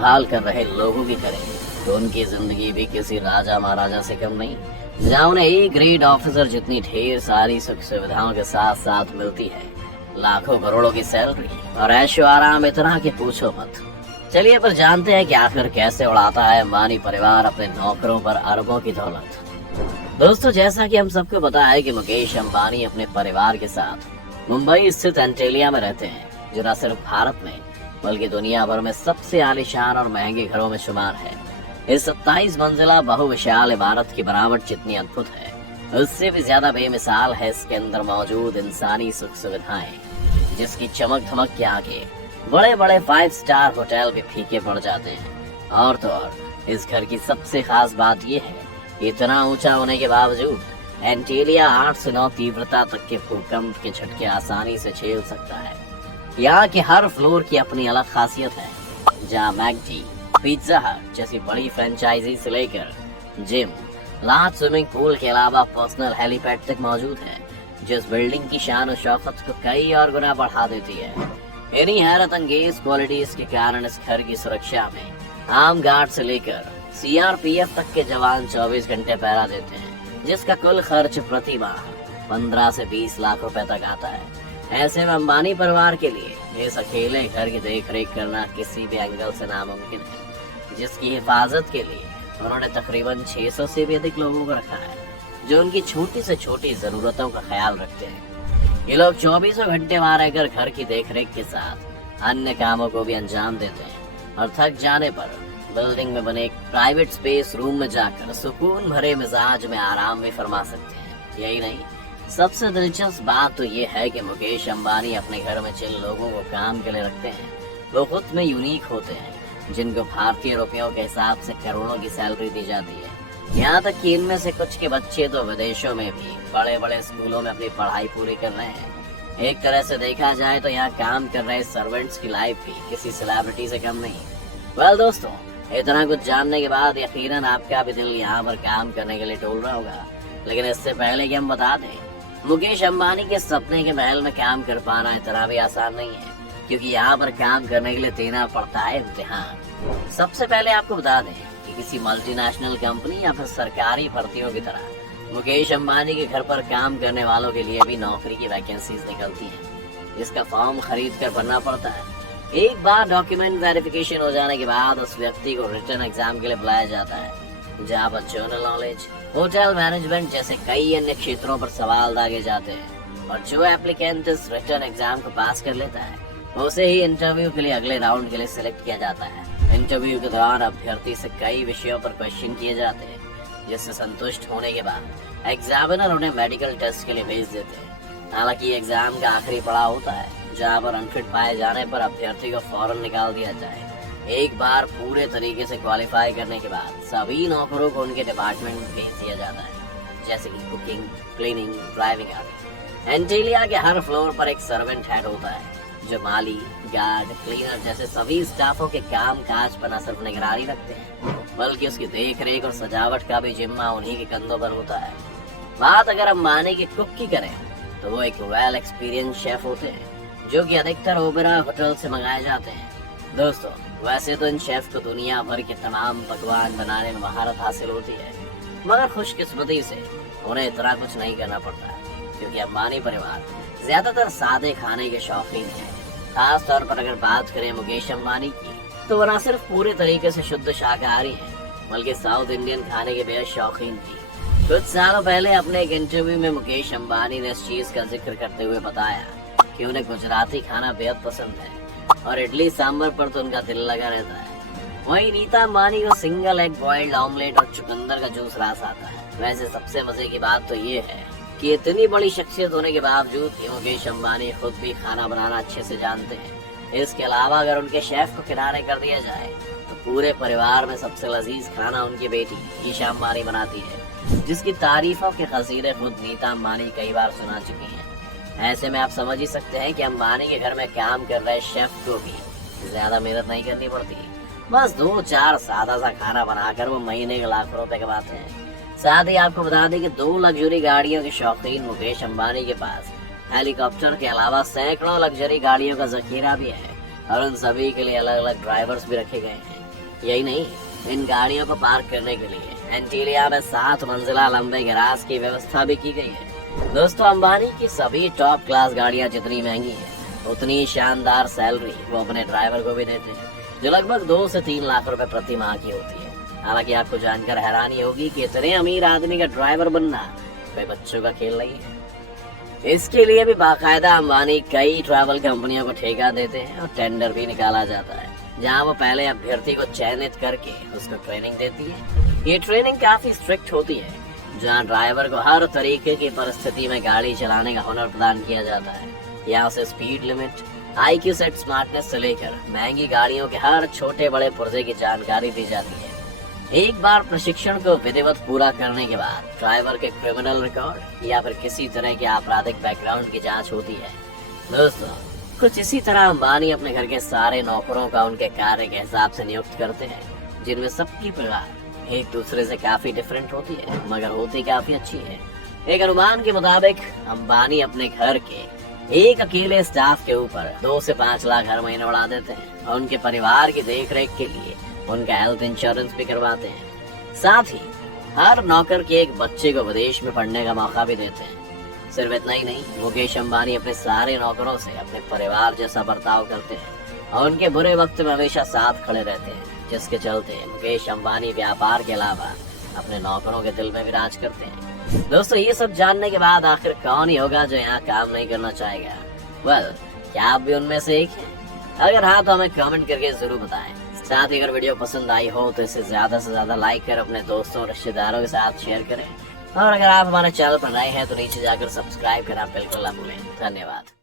देखभाल कर रहे लोगों की करें तो उनकी जिंदगी भी किसी राजा महाराजा से कम नहीं, जहाँ उन्हें एक ग्रेड ऑफिसर जितनी ढेर सारी सुख सुविधाओं के साथ साथ मिलती है, लाखों करोड़ों की सैलरी और ऐशो आराम इतना कि पूछो मत। चलिए पर जानते हैं कि आखिर कैसे उड़ाता है अंबानी परिवार अपने नौकरों पर अरबों की दौलत। दोस्तों, जैसा कि हम सबको पता है कि मुकेश अंबानी अपने परिवार के साथ मुंबई स्थित एंटेलिया में रहते हैं, जो न सिर्फ भारत में बल्कि दुनिया भर में सबसे आलीशान और महंगे घरों में शुमार है। इस 27 मंजिला बहुविशाल इमारत की बनावट जितनी अद्भुत है, उससे भी ज्यादा बेमिसाल है इसके अंदर मौजूद इंसानी सुख सुविधाएं, जिसकी चमक धमक के आगे बड़े बड़े 5 स्टार होटल भी फीके पड़ जाते हैं। और तो और इस घर की सबसे खास बात यह है, इतना ऊंचा होने के बावजूद एंटेलिया 8 से 9 तीव्रता तक के भूकंप के झटके आसानी से झेल सकता है। यहाँ के हर फ्लोर की अपनी अलग खासियत है, जहाँ मैकडी, पिज्जा हट जैसी बड़ी फ्रेंचाइजी से लेकर जिम, लार्ज स्विमिंग पूल के अलावा पर्सनल हेलीपैड तक मौजूद है, जो इस बिल्डिंग की शान और शौकत को कई और गुना बढ़ा देती है। इन्हीं हैरत अंगेज क्वालिटीज के कारण इस घर की सुरक्षा में आर्म गार्ड से लेकर CRPF तक के जवान 24 घंटे पहरा देते हैं, जिसका कुल खर्च प्रति माह 15 से 20 लाख रुपए तक आता है। ऐसे में अंबानी परिवार के लिए इस अकेले घर की देख रेख करना किसी भी एंगल से नामुमकिन है, जिसकी हिफाजत के लिए उन्होंने तकरीबन 600 से भी अधिक लोगों को रखा है, जो उनकी छोटी से छोटी जरूरतों का ख्याल रखते हैं। ये लोग 24 घंटे वहाँ रहकर घर की देख रेख के साथ अन्य कामों को भी अंजाम देते हैं और थक जाने पर बिल्डिंग में बने एक प्राइवेट स्पेस रूम में जाकर सुकून भरे मिजाज में आराम भी फरमा सकते हैं। यही नहीं, सबसे दिलचस्प बात तो ये है कि मुकेश अंबानी अपने घर में जिन लोगों को काम के लिए रखते हैं, वो खुद में यूनिक होते हैं, जिनको भारतीय रुपयों के हिसाब से करोड़ों की सैलरी दी जाती है। यहाँ तक कि इनमें से कुछ के बच्चे तो विदेशों में भी बड़े बड़े स्कूलों में अपनी पढ़ाई पूरी कर रहे हैं। एक तरह से देखा जाए तो यहाँ काम कर रहे सर्वेंट्स की लाइफ भी किसी सेलिब्रिटी से कम नहीं। वेल दोस्तों, इतना कुछ जानने के बाद यकीनन आपका भी दिल यहाँ पर काम करने के लिए डोल रहा होगा, लेकिन इससे पहले कि हम बता दें, मुकेश अंबानी के सपने के महल में काम कर पाना इतना भी आसान नहीं है, क्योंकि यहाँ पर काम करने के लिए देना पड़ता है इम्तिहान। सबसे पहले आपको बता दें कि किसी मल्टीनेशनल कंपनी या फिर सरकारी भर्तियों की तरह मुकेश अंबानी के घर पर काम करने वालों के लिए भी नौकरी की वैकेंसीज निकलती हैं, जिसका फॉर्म खरीद कर भरना पड़ता है। एक बार डॉक्यूमेंट वेरिफिकेशन हो जाने के बाद उस व्यक्ति को रिटन एग्जाम के लिए बुलाया जाता है, जहाँ पर जनरल नॉलेज, होटल मैनेजमेंट जैसे कई अन्य क्षेत्रों पर सवाल दागे जाते हैं, और जो एप्लीकेंट इस रिटन एग्जाम को पास कर लेता है, उसे ही इंटरव्यू के लिए अगले राउंड के लिए सिलेक्ट किया जाता है। इंटरव्यू के दौरान अभ्यर्थी से कई विषयों पर क्वेश्चन किए जाते हैं, जिससे संतुष्ट होने के बाद एग्जामिनर उन्हें मेडिकल टेस्ट के लिए भेज देते हैं। हालांकि एग्जाम का आखिरी पड़ाव होता है, जहाँ पर अनफिट पाए जाने पर अभ्यर्थी को फौरन निकाल दिया जाए। एक बार पूरे तरीके से क्वालिफाई करने के बाद सभी नौकरों को उनके डिपार्टमेंट में भेज दिया जाता है, जैसे कि कुकिंग, क्लीनिंग, ड्राइविंग आदि। एंटेलिया के हर फ्लोर पर एक सर्वेंट हेड होता है, जो माली, गार्ड, क्लीनर जैसे सभी स्टाफों के काम काज पर न सिर्फ निगरानी रखते हैं, बल्कि उसकी देख रेख और सजावट का भी जिम्मा उन्हीं के कंधों पर होता है। बात अगर अंबानी की कुक की करें तो वो एक वेल एक्सपीरियंस शेफ होते हैं, जो कि अधिकतर ओबेरॉय होटल से मंगाए जाते हैं। दोस्तों, वैसे तो इन शेफ को दुनिया भर के तमाम पकवान बनाने में महारत हासिल होती है, मगर खुशकिस्मती से उन्हें इतना कुछ नहीं करना पड़ता, क्योंकि अंबानी परिवार ज्यादातर सादे खाने के शौकीन है। खास तौर पर अगर बात करें मुकेश अंबानी की, तो वो न सिर्फ पूरे तरीके से शुद्ध शाकाहारी है, बल्कि साउथ इंडियन खाने के बेहद शौकीन भी। कुछ सालों पहले अपने एक इंटरव्यू में मुकेश अंबानी ने इस चीज का जिक्र करते हुए बताया कि उन्हें गुजराती खाना बेहद पसंद है, और इडली सांभर पर तो उनका दिल लगा रहता है। वहीं नीता अंबानी को सिंगल एग बॉइल्ड ऑमलेट और चुकंदर का जूस रास आता है। वैसे सबसे मजे की बात तो ये है कि इतनी बड़ी शख्सियत होने के बावजूद मुकेश अंबानी खुद भी खाना बनाना अच्छे से जानते हैं। इसके अलावा अगर उनके शेफ को किनारे कर दिया जाए तो पूरे परिवार में सबसे लजीज खाना उनकी बेटी ईशा अंबानी बनाती है, जिसकी तारीफों के खजीरे खुद नीता अंबानी कई बार सुना चुकी हैं। ऐसे में आप समझ ही सकते हैं कि अंबानी के घर में काम कर रहे शेफ को भी ज्यादा मेहनत नहीं करनी पड़ती, बस 2-4 सादा सा खाना बनाकर वो महीने के लाखों रुपए कमाते हैं। साथ ही आपको बता दें कि 2 लग्जरी गाड़ियों के शौकीन मुकेश अंबानी के पास हेलीकॉप्टर के अलावा सैकड़ों लग्जरी गाड़ियों का जखीरा भी है, और उन सभी के लिए अलग अलग ड्राइवर्स भी रखे गए हैं। यही नहीं, इन गाड़ियों को पार्क करने के लिए एंटीलिया में 7 मंजिला लंबे गैराज की व्यवस्था भी की गई है। दोस्तों, अंबानी की सभी टॉप क्लास गाड़ियां जितनी महंगी हैं, उतनी शानदार सैलरी वो अपने ड्राइवर को भी देते हैं, जो लगभग 2 से 3 लाख रुपए प्रति माह की होती है। हालांकि आपको जानकर हैरानी होगी कि इतने अमीर आदमी का ड्राइवर बनना कोई बच्चों का खेल नहीं है। इसके लिए भी बाकायदा अंबानी कई ट्रैवल कंपनियों को ठेका देते हैं और टेंडर भी निकाला जाता है, जहां वो पहले अभ्यर्थी को चयनित करके उसको ट्रेनिंग देती है। ये ट्रेनिंग काफी स्ट्रिक्ट होती है, जहां ड्राइवर को हर तरीके की परिस्थिति में गाड़ी चलाने का हुनर प्रदान किया जाता है। यहाँ से speed limit, IQ set smartness से लेकर महंगी गाड़ियों के हर छोटे बड़े पुर्जे की जानकारी दी जाती है। एक बार प्रशिक्षण को विधिवत पूरा करने के बाद ड्राइवर के क्रिमिनल रिकॉर्ड या फिर किसी तरह के आपराधिक बैकग्राउंड की जांच होती है। दोस्तों, कुछ इसी तरह अंबानी अपने घर के सारे नौकरों का उनके कार्य के हिसाब से नियुक्त करते हैं, जिनमें सबकी पगार एक दूसरे से काफी डिफरेंट होती है, मगर होती काफी अच्छी है। एक अनुमान के मुताबिक अंबानी अपने घर के एक अकेले स्टाफ के ऊपर 2 से 5 लाख हर महीने उड़ा देते हैं और उनके परिवार की देखरेख के लिए उनका हेल्थ इंश्योरेंस भी करवाते हैं। साथ ही हर नौकर के एक बच्चे को विदेश में पढ़ने का मौका भी देते हैं। सिर्फ इतना ही नहीं, मुकेश अंबानी अपने सारे नौकरों से अपने परिवार जैसा बर्ताव करते हैं और उनके बुरे वक्त में हमेशा साथ खड़े रहते हैं, जिसके चलते मुकेश अंबानी व्यापार के अलावा अपने नौकरों के दिल में भी राज करते हैं। दोस्तों, ये सब जानने के बाद आखिर कौन ही होगा जो यहाँ काम नहीं करना चाहेगा? वेल, क्या आप भी उनमें से एक हैं? अगर हाँ, तो हमें कमेंट करके जरूर बताएं। साथ ही अगर वीडियो पसंद आई हो तो इसे ज्यादा से ज्यादा लाइक कर अपने दोस्तों और रिश्तेदारों के साथ शेयर करें। और अगर आप हमारे चैनल पर नए हैं तो नीचे जाकर सब्सक्राइब करना बिल्कुल ना भूलें। धन्यवाद।